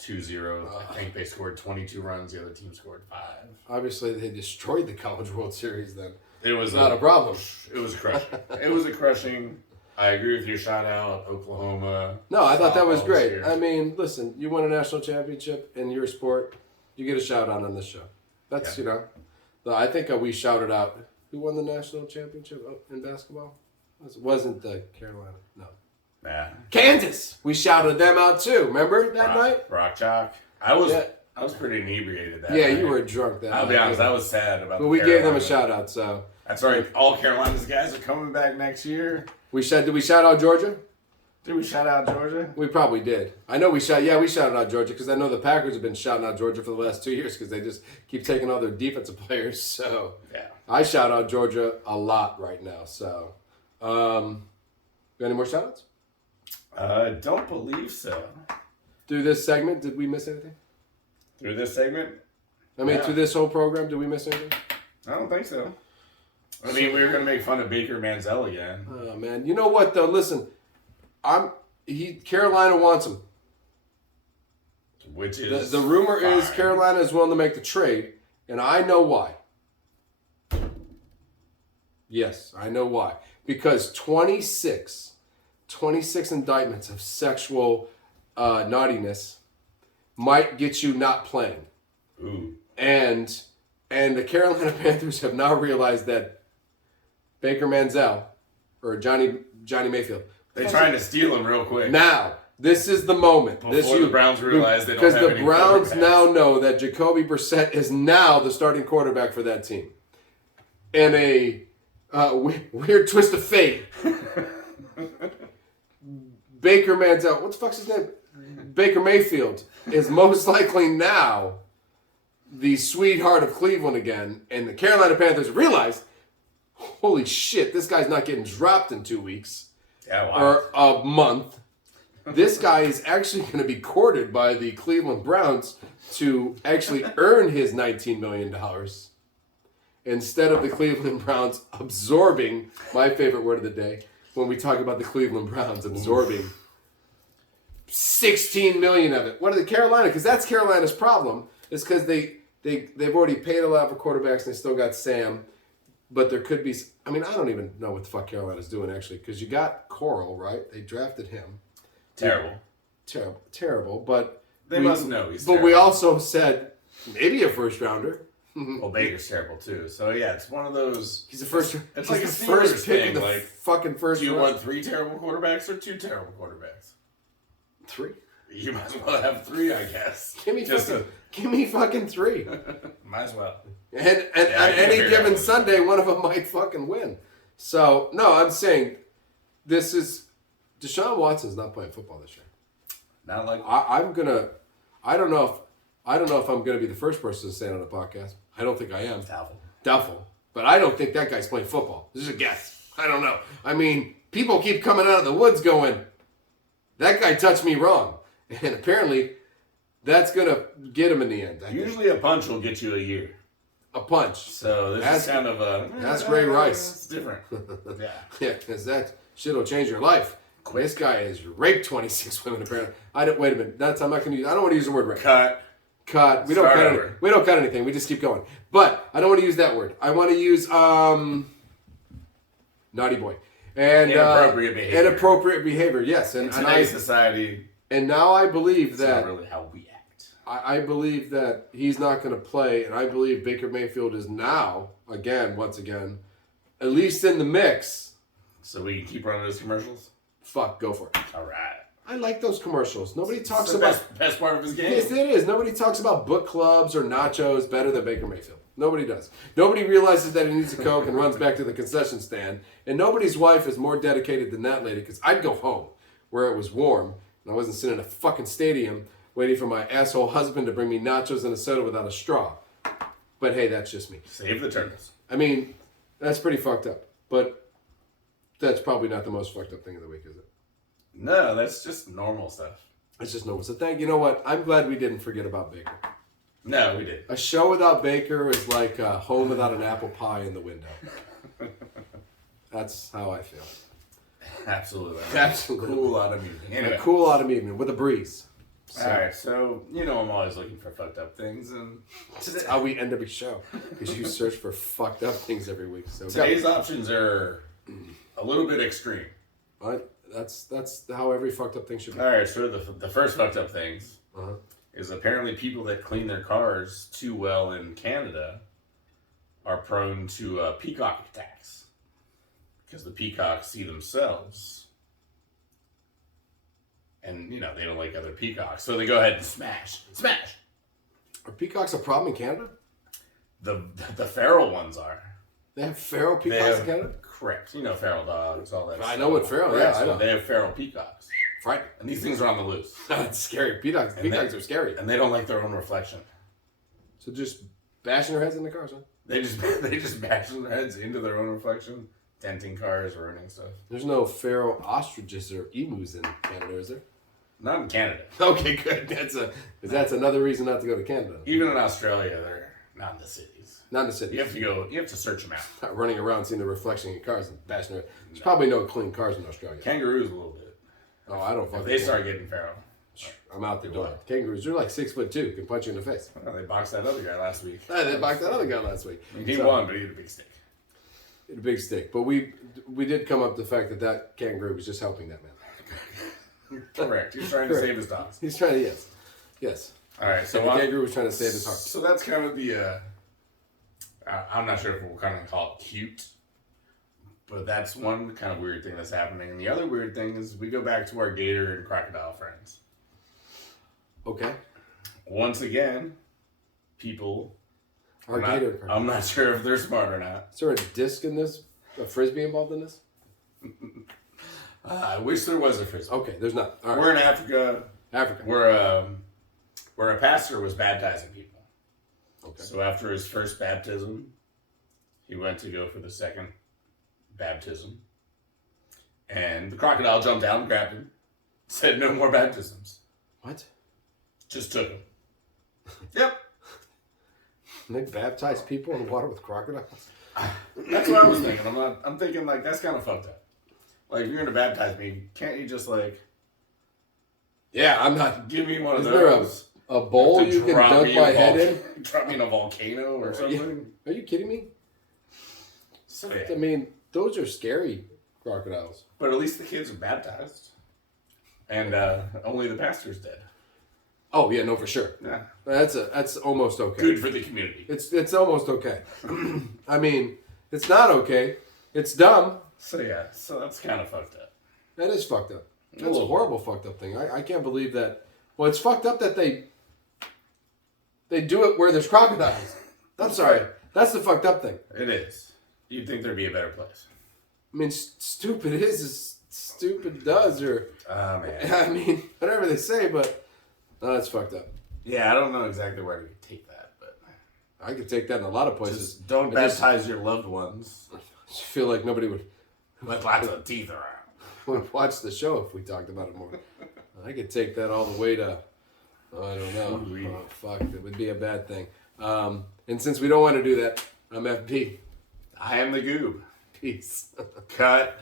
2-0. I think they scored 22 runs. The other team scored 5. Obviously, they destroyed the College World Series then. It was not a problem. It was crushing. It was a crushing. I agree with your shout out, Oklahoma. No, I thought that was great. Here. I mean, listen, you won a national championship in your sport, you get a shout out on this show. That's, I think we shouted out, who won the national championship in basketball? It wasn't the Carolina. No. Nah. Kansas! We shouted them out too. Remember that night? Rock Chalk. I was pretty inebriated that night. Yeah, you were drunk that night. I'll be honest, I was sad about But we gave them a shout out, so. That's right. All Carolina's guys are coming back next year. Did we shout out Georgia? Did we shout out Georgia? We probably did. I know we shouted out Georgia because I know the Packers have been shouting out Georgia for the last 2 years because they just keep taking all their defensive players. So yeah, I shout out Georgia a lot right now. So, got any more shout outs? I don't believe so. Through this segment, did we miss anything? Through this segment? Through this whole program, did we miss anything? I don't think so. I mean, we were going to make fun of Baker Manziel again. Oh, man. You know what, though? Listen, Carolina wants him. Which is the rumor fine. is Carolina is willing to make the trade, and I know why. Yes, I know why. Because 26 indictments of sexual naughtiness might get you not playing. Ooh. And the Carolina Panthers have now realized that Baker Manziel or Johnny Mayfield. They're trying to steal him real quick. Now, this is the moment. Before the Browns realize they don't have any Because the Browns now know that Jacoby Brissett is now the starting quarterback for that team. And a weird twist of fate. Baker Manziel, what the fuck's his name? Baker Mayfield is most likely now the sweetheart of Cleveland again. And the Carolina Panthers realize, holy shit, this guy's not getting dropped in 2 weeks. Yeah, wow. Or a month. This guy is actually going to be courted by the Cleveland Browns to actually earn his $19 million instead of the Cleveland Browns absorbing, my favorite word of the day, when we talk about the Cleveland Browns absorbing 16 million of it. What are the Carolina? Because that's Carolina's problem. It's because they've already paid a lot for quarterbacks and they still got Sam. But there could be, I don't even know what the fuck Carolina's doing, actually, because you got Coral, right? They drafted him. Terrible, but... They must know he's But terrible. we also said, maybe a first rounder. Well, Baker's terrible, too. So, yeah, it's one of those... He's the first... It's like the a first pick thing, of the like, fucking first Do you round. want 3 terrible quarterbacks or 2 terrible quarterbacks? 3? You might as well have 3, I guess. Give me fucking 3. Might as well. And on any given Sunday, one of them might fucking win. So, no, I'm saying Deshaun Watson's not playing football this year. Not like I don't know if I'm gonna be the first person to say it on the podcast. I don't think I am. Doubtful. But I don't think that guy's playing football. This is a guess. I don't know. People keep coming out of the woods going, that guy touched me wrong. And apparently that's gonna get him in the end. Usually a punch will get you a year. A punch. So this is kind of a... That's Ray Rice. It's different. Yeah. Yeah, because that shit will change your life. This guy has raped 26 women apparently. Wait a minute. I'm not going to use... I don't want to use the word rape. Cut. We don't cut anything. We just keep going. But I don't want to use that word. I want to use naughty boy. And inappropriate behavior. Inappropriate behavior, yes. And in today's society... And now I believe that... That's not really how we act. I believe that he's not going to play, and I believe Baker Mayfield is now, once again, at least in the mix. So we can keep running those commercials? Fuck, go for it. All right. I like those commercials. Nobody talks it's the about... best part of his game. Yes, it is. Nobody talks about book clubs or nachos better than Baker Mayfield. Nobody does. Nobody realizes that he needs a Coke and runs back to the concession stand. And nobody's wife is more dedicated than that lady, because I'd go home where it was warm, and I wasn't sitting in a fucking stadium waiting for my asshole husband to bring me nachos and a soda without a straw. But hey, that's just me. Save the turtles. I mean, that's pretty fucked up. But that's probably not the most fucked up thing of the week, is it? No, that's just normal stuff. It's just normal. So you know what? I'm glad we didn't forget about Baker. No, we did. A show without Baker is like a home without an apple pie in the window. That's how I feel. Absolutely. Absolutely. Cool autumn evening. Anyway. A cool autumn evening with a breeze. So. All right, so you know I'm always looking for fucked up things, and that's how we end every show. Because you search for fucked up things every week. So today's options are a little bit extreme. What? That's how every fucked up thing should be. All right, so the first fucked up things is apparently people that clean their cars too well in Canada are prone to peacock attacks because the peacocks see themselves. And, you know, they don't like other peacocks. So they go ahead and smash. Smash! Are peacocks a problem in Canada? The feral ones are. They have feral peacocks in Canada? Correct. You know, feral dogs, all that I know what feral, right, yeah. So I know. they have feral peacocks. Frightening. And these things are on the loose. That's scary. Peacocks are scary. And they don't like their own reflection. So just bashing their heads in the cars, huh? They just bash their heads into their own reflection, denting cars, ruining stuff. There's no feral ostriches or emus in Canada, is there? Not in Canada. Okay, good. That's another reason not to go to Canada. Even in Australia, they're not in the cities. Not in the cities. You have to search them out. Not running around seeing the reflection in cars and bashing their. There's probably no clean cars in Australia. Kangaroos a little bit. Oh, I don't If fucking. they start getting feral, I'm out the door. Kangaroos, they're like 6'2", can punch you in the face. well, they boxed that other guy last week. They boxed that other guy last week. I mean, he won, but he had a big stick. He had a big stick, but we did come up with the fact that kangaroo was just helping that man. Correct. He's trying to save his dogs. He's trying to, yes. All right, so the kangaroo was trying to save his heart. So that's kind of the. I'm not sure if we'll kind of call it cute, but that's one kind of weird thing that's happening. And the other weird thing is we go back to our gator and crocodile friends. Okay. Once again, people. I'm not sure if they're smart or not. Is there a disc in this? A frisbee involved in this? I wish there was a frisbee. Okay, there's not. All right. We're in Africa. Where a pastor was baptizing people. Okay. So after his first baptism, he went to go for the second baptism. And the crocodile jumped down and grabbed him. Said no more baptisms. What? Just took him. Yep. And they baptize people in water with crocodiles? That's what I was thinking. I'm thinking like that's kind of fucked up. Like if you're gonna baptize me, can't you just like I'm not. give me one of Is those? there a bowl you can dunk my head in? Drop me in a volcano or something? Are you kidding me? So, yeah. I mean, those are scary crocodiles. But at least the kids are baptized. And only the pastor's dead. Oh yeah, no, for sure. Yeah. That's almost okay. Good for the community. It's almost okay. I mean, it's not okay. It's dumb. So that's kind of fucked up. That is fucked up. That's a horrible fucked up thing. I can't believe that. Well, it's fucked up that they do it where there's crocodiles. I'm sorry. That's the fucked up thing. It is. You'd think there'd be a better place. I mean, stupid is as stupid does, or man. I mean, whatever they say, but that's fucked up. Yeah, I don't know exactly where to take that, but I could take that in a lot of places. just don't baptize your loved ones. I just feel like nobody would With lots of teeth around. watch the show if we talked about it more. I could take that all the way to, I don't know. Oh, fuck, it would be a bad thing. And since we don't want to do that, I'm FB. I am the Goob. Peace. Cut.